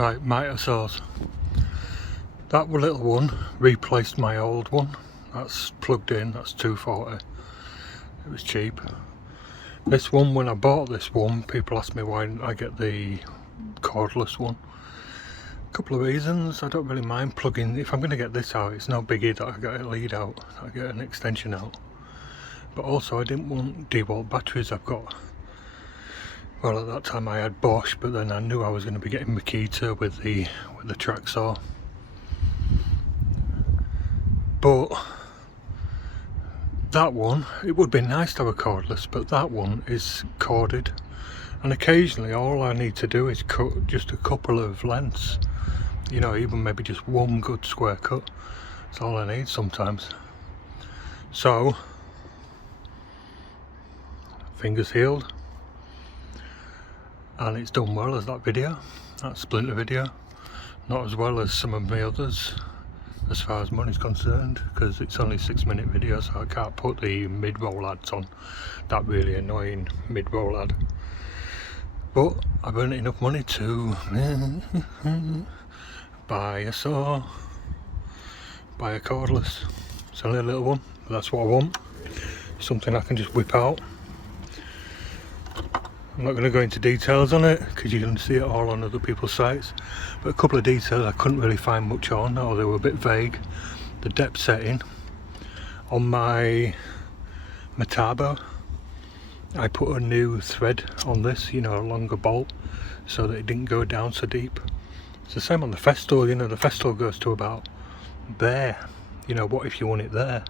Right, mitre saws. That little one replaced my old one. That's plugged in, that's 240. It was cheap. This one, when I bought this one, people asked me why didn't I get the cordless one. A couple of reasons. I don't really mind plugging. If I'm going to get this out, it's no biggie that I get a lead out, I get an extension out. But also I didn't want DeWalt batteries. I've got, well, at that time I had Bosch, but then I knew I was going to be getting Makita with the track saw. But that one, it would be nice to have a cordless, but that one is corded, and occasionally all I need to do is cut just a couple of lengths, you know, even maybe just one good square cut. That's all I need sometimes. So fingers healed, and it's done well as that video, that splinter video. Not as well as some of my others as far as money's concerned, because it's only a 6-minute video, so I can't put the mid-roll ads on, that really annoying mid-roll ad. But I've earned enough money to buy a saw, buy a cordless. It's only a little one, but that's what I want. Something I can just whip out. I'm not going to go into details on it because you can see it all on other people's sites, but a couple of details I couldn't really find much on, or they were a bit vague. The depth setting on my Metabo, I put a new thread on this, you know, a longer bolt, so that it didn't go down so deep. It's the same on the Festool, you know, the Festool goes to about there, you know, what if you want it there?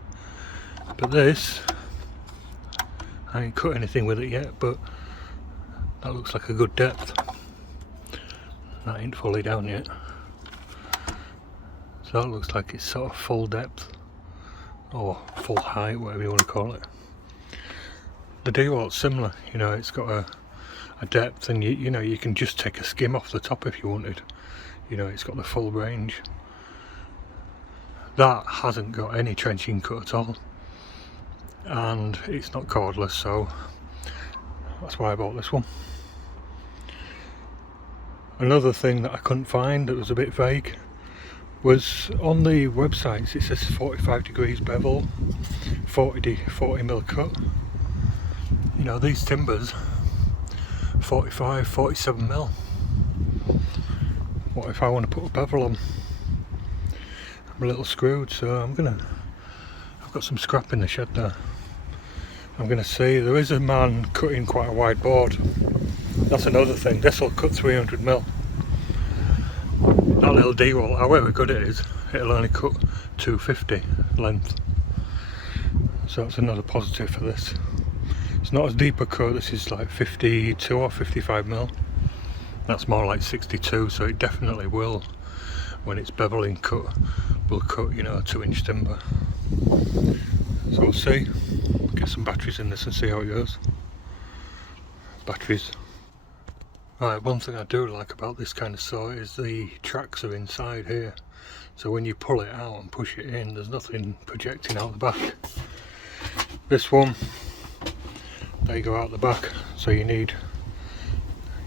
But this, I ain't cut anything with it yet, but that looks like a good depth. That ain't fully down yet. So that looks like it's sort of full depth, or full height, whatever you want to call it. The DeWalt's similar, you know, it's got a depth, and you know, you can just take a skim off the top if you wanted. You know, it's got the full range. That hasn't got any trenching cut at all, and it's not cordless, so that's why I bought this one. Another thing that I couldn't find that was a bit vague was on the websites. It says 45 degrees bevel, 40mm cut. You know, these timbers 45, 47mm. What if I want to put a bevel on? I'm a little screwed, so I've got some scrap in the shed there. I'm going to see, there is a man cutting quite a wide board. That's another thing, this will cut 300mm. That little DeWalt, however good it is, it'll only cut 250 length. So that's another positive for this. It's not as deep a cut, this is like 52 or 55mm. That's more like 62, so it definitely will, when it's beveling cut, will cut, you know, a 2-inch timber. So we'll see. Get some batteries in this and see how it goes. Batteries. Right, one thing I do like about this kind of saw is the tracks are inside here. So when you pull it out and push it in, there's nothing projecting out the back. This one, they go out the back, so you need,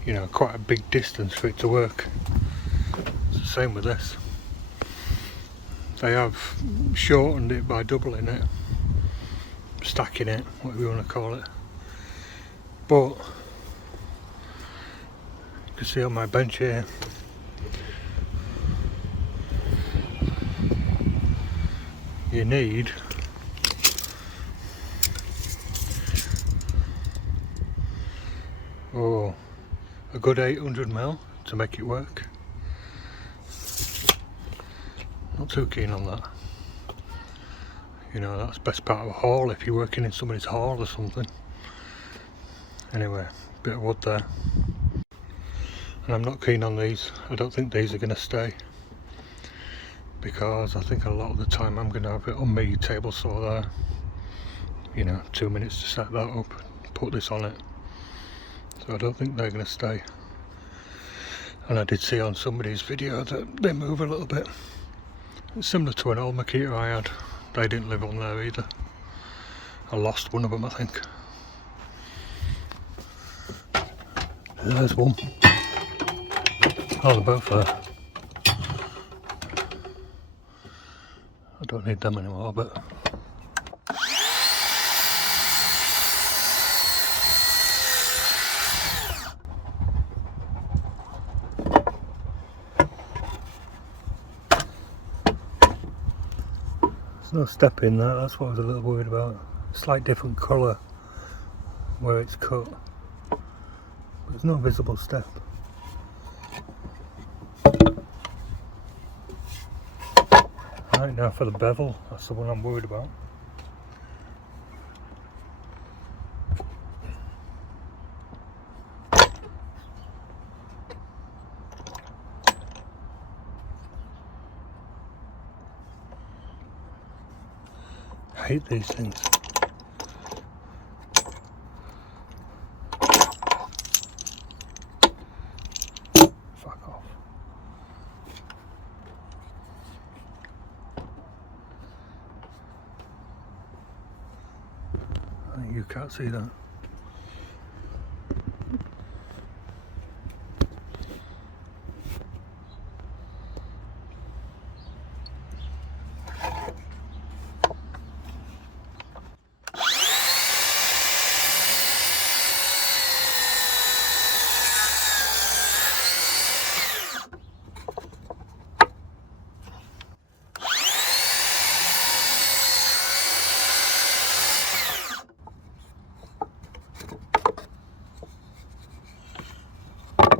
you know, quite a big distance for it to work. It's the same with this. They have shortened it by doubling it, stacking it, whatever you want to call it. But you can see on my bench here, you need a good 800mm to make it work. Not too keen on that. You know, that's best part of a hall if you're working in somebody's hall or something. Anyway, bit of wood there. And I'm not keen on these. I don't think these are going to stay, because I think a lot of the time I'm going to have it on my table saw there. You know, 2 minutes to set that up, put this on it. So I don't think they're going to stay. And I did see on somebody's video that they move a little bit. It's similar to an old Makita I had. They didn't live on there either. I lost one of them, I think. There's one. Oh, they're both there. I don't need them anymore, but there's no step in there. That's what I was a little worried about. Slight different colour where it's cut. There's no visible step. Right, now for the bevel, that's the one I'm worried about. I hate these things. Fuck off. You can't see that.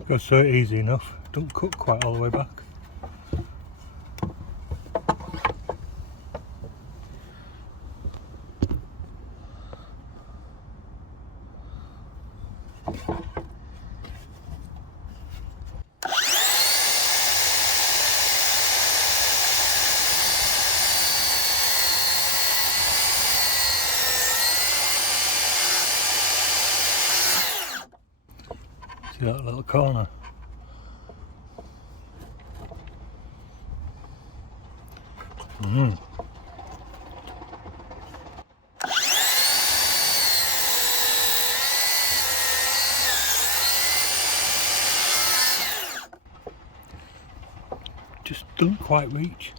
Goes so easy enough, don't cut quite all the way back. See that little corner? Just don't quite reach.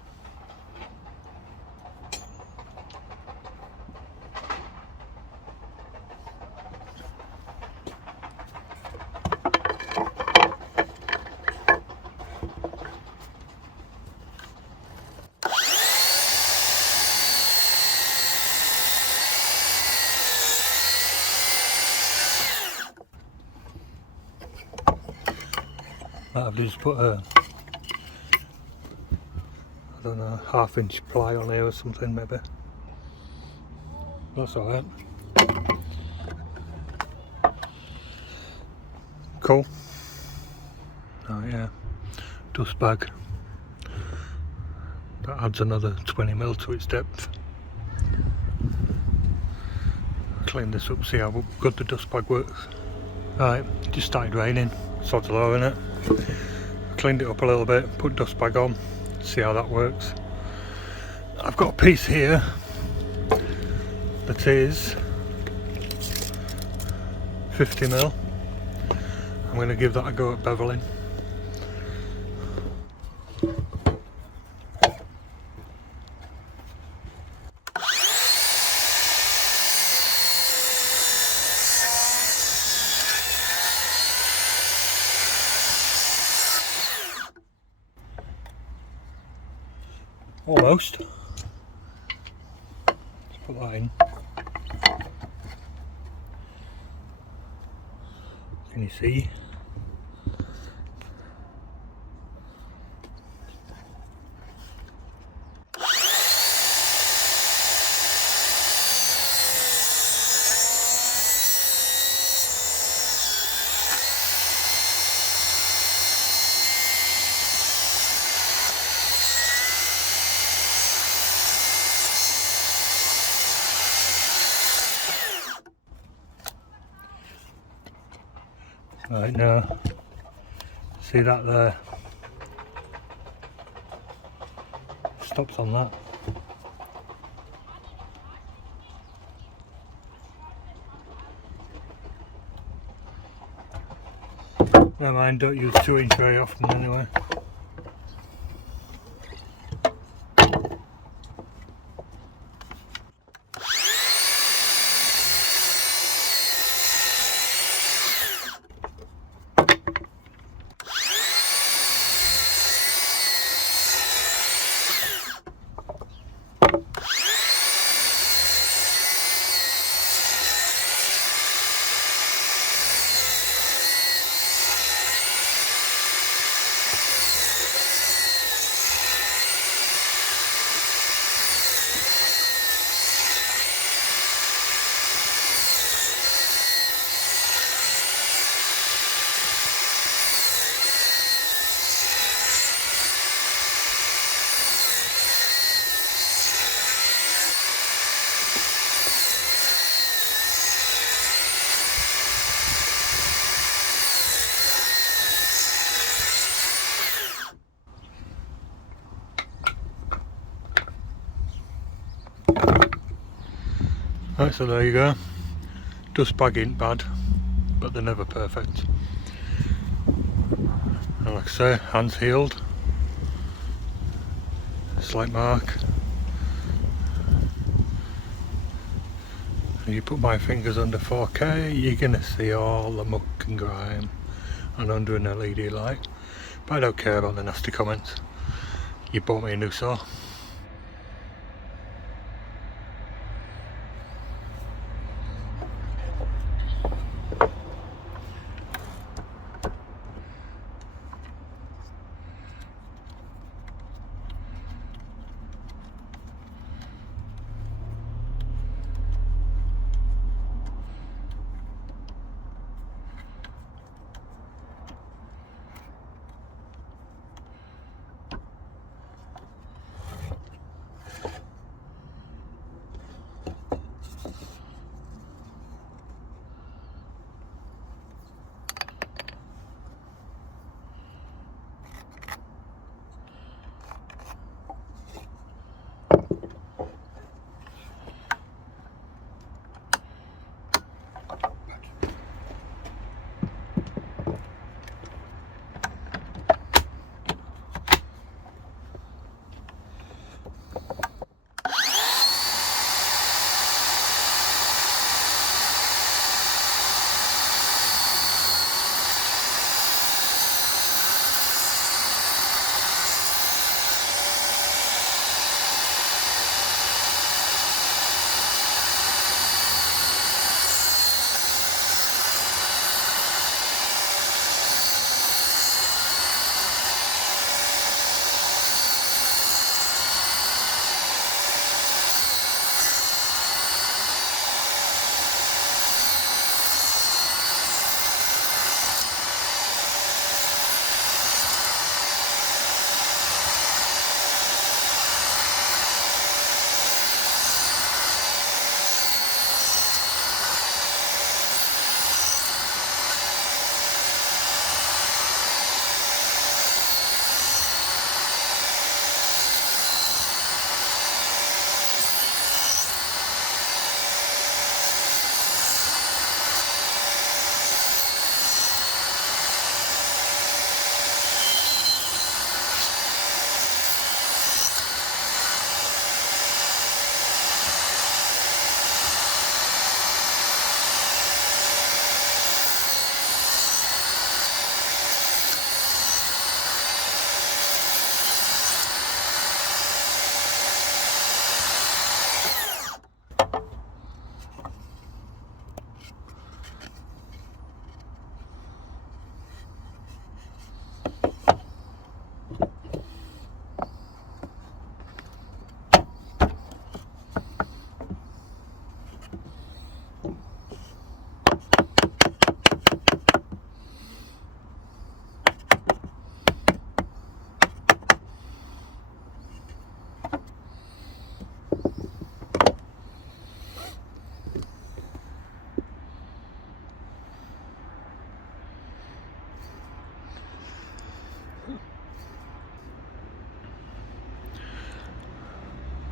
I've just put a, I don't know, 1/2 inch ply on here or something maybe. That's alright. Cool. Oh yeah, dust bag. That adds another 20mm to its depth. Clean this up, see how good the dust bag works. Right, just started raining, sod's law innit. Cleaned it up a little bit, put dust bag on, see how that works. I've got a piece here that is 50mm. I'm going to give that a go at beveling. Almost. Let's put that in. Can you see? Right now, see that there? Stops on that. Never mind, don't use 2-inch very often anyway. Right, so there you go. Dust bag ain't bad, but they're never perfect. And like I say, hands healed. Slight mark. And you put my fingers under 4K, you're gonna see all the muck and grime and under an LED light. But I don't care about the nasty comments. You bought me a new saw.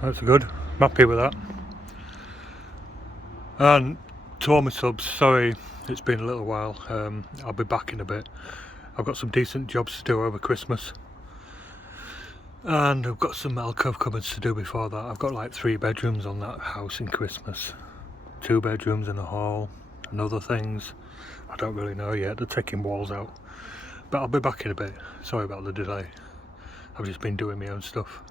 That's good. I'm happy with that. And to all my subs, sorry it's been a little while. I'll be back in a bit. I've got some decent jobs to do over Christmas, and I've got some alcove cupboards to do before that. I've got like 3 bedrooms on that house in Christmas, 2 bedrooms and a hall and other things. I don't really know yet, they're taking walls out, but I'll be back in a bit. Sorry about the delay, I've just been doing my own stuff.